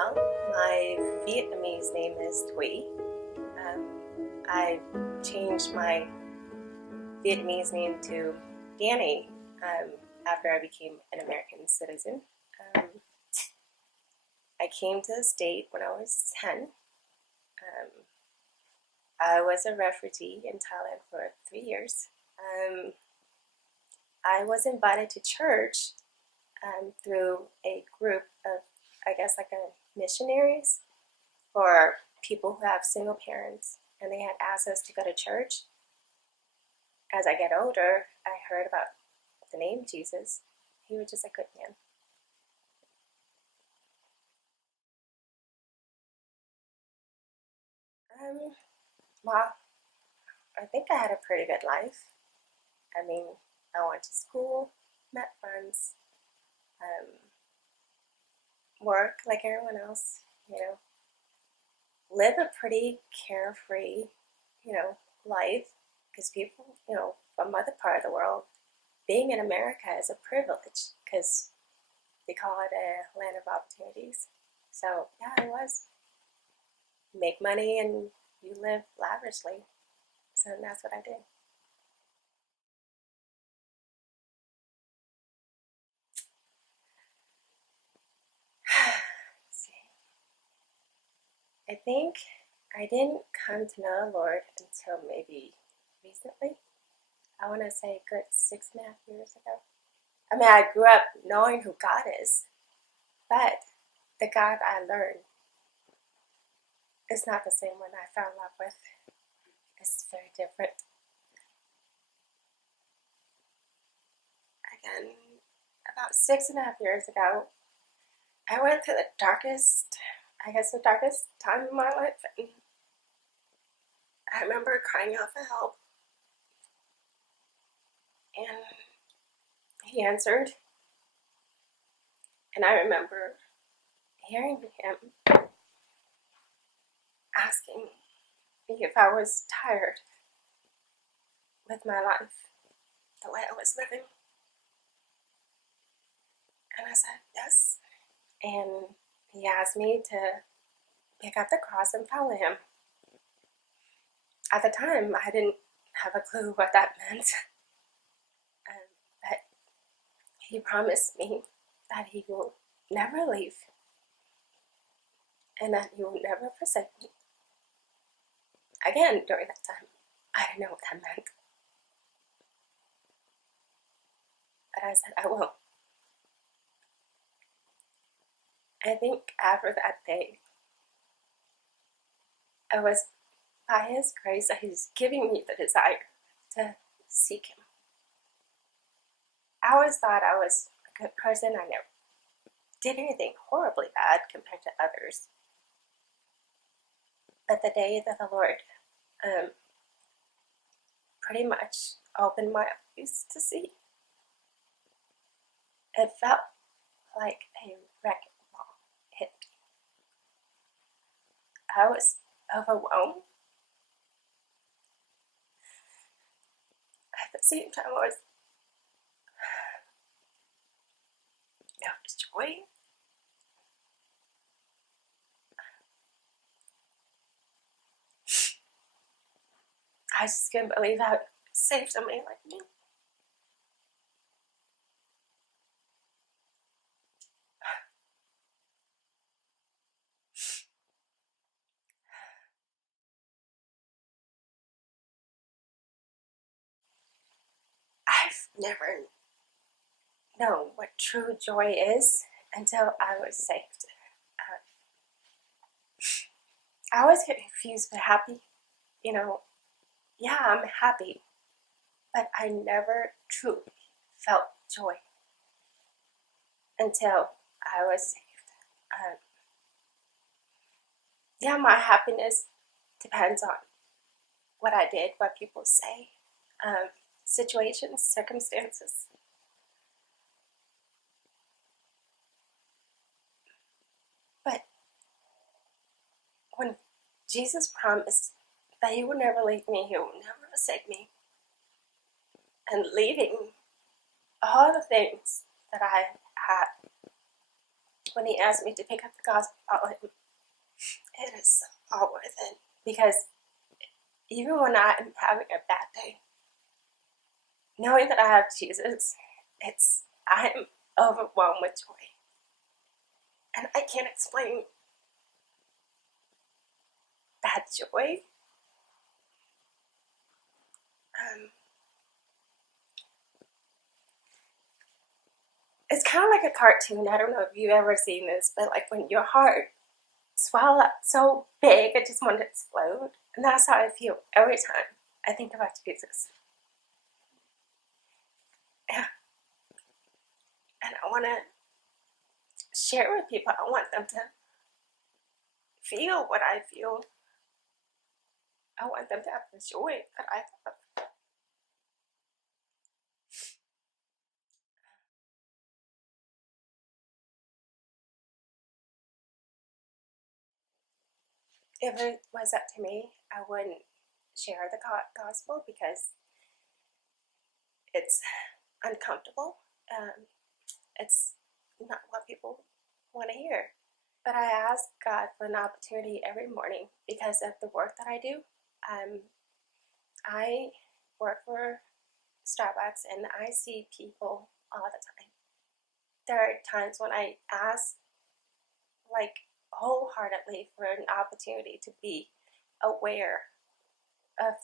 Well, my Vietnamese name is Thuy. I changed my Vietnamese name to Dannie after I became an American citizen. Um, I came to the state when I was 10. I was a refugee in Thailand for 3 years. I was invited to church through a group of, I guess, like a missionaries for people who have single parents, and they had asked us to go to church. As I get older, I heard about the name Jesus. He was just a good man. Well, I think I had a pretty good life. I mean, I went to school, met friends, work like everyone else, live a pretty carefree, life, because people, from other part of the world, being in America is a privilege because they call it a land of opportunities. So yeah, it was. Make money and you live lavishly. So that's what I did. Let's see. I think I didn't come to know the Lord until maybe recently. I want to say a good 6.5 years ago. I mean, I grew up knowing who God is, but the God I learned is not the same one I fell in love with. It's very different. Again, about 6.5 years ago, I went through the darkest time in my life. And I remember crying out for help. And he answered. And I remember hearing him asking me if I was tired with my life, the way I was living. And I said, yes. And he asked me to pick up the cross and follow him. At the time, I didn't have a clue what that meant. But he promised me that he will never leave and that he will never forsake me. Again, during that time, I didn't know what that meant. But I said, I will. I think after that day, it was by his grace that he's giving me the desire to seek him. I always thought I was a good person. I never did anything horribly bad compared to others. But the day that the Lord pretty much opened my eyes to see, it felt like a wrecking ball hit me. I was overwhelmed. At the same time, I was joy. I just couldn't believe how it saved somebody like me. I've never known what true joy is until I was saved. I always get confused with happy. Yeah, I'm happy, but I never truly felt joy until I was saved. Yeah, my happiness depends on what I did, what people say, situations, circumstances. But when Jesus promised that he would never leave me, he would never forsake me, and leaving all the things that I had when he asked me to pick up the gospel, it is all worth it. Because even when I'm having a bad day, knowing that I have Jesus, I'm overwhelmed with joy. And I can't explain that joy. It's kind of like a cartoon. I don't know if you've ever seen this, but like when your heart swells up so big, it just wants to explode. And that's how I feel every time I think about Jesus. Yeah. And I want to share with people. I want them to feel what I feel. I want them to have the joy that I have. If it was up to me, I wouldn't share the gospel because it's uncomfortable. It's not what people want to hear. But I ask God for an opportunity every morning because of the work that I do. I work for Starbucks and I see people all the time. There are times when I ask, like, wholeheartedly for an opportunity to be aware of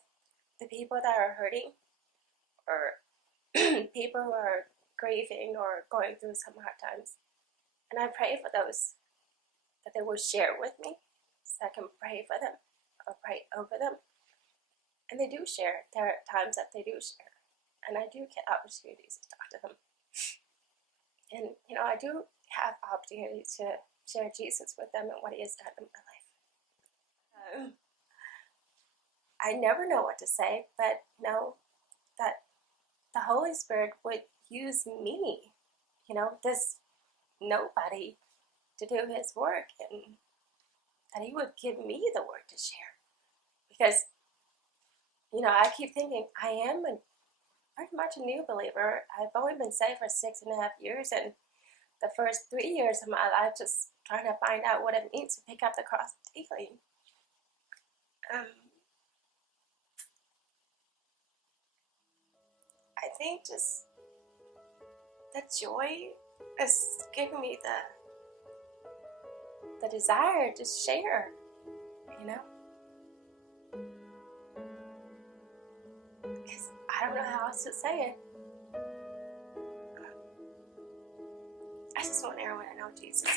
the people that are hurting or people who are grieving or going through some hard times. And I pray for those that they will share with me so I can pray for them or pray over them. And they do share. There are times that they do share. And I do get opportunities to talk to them. And, I do have opportunities to share Jesus with them and what he has done in my life. I never know what to say, but know that the Holy Spirit would use me, this nobody, to do his work, and that he would give me the word to share. Because, I keep thinking, I am pretty much a new believer. I've only been saved for 6.5 years, and the first 3 years of my life just trying to find out what it means to pick up the cross daily. I think just the joy is giving me the desire to share, because I don't know how else to say it. I just want everyone to know Jesus.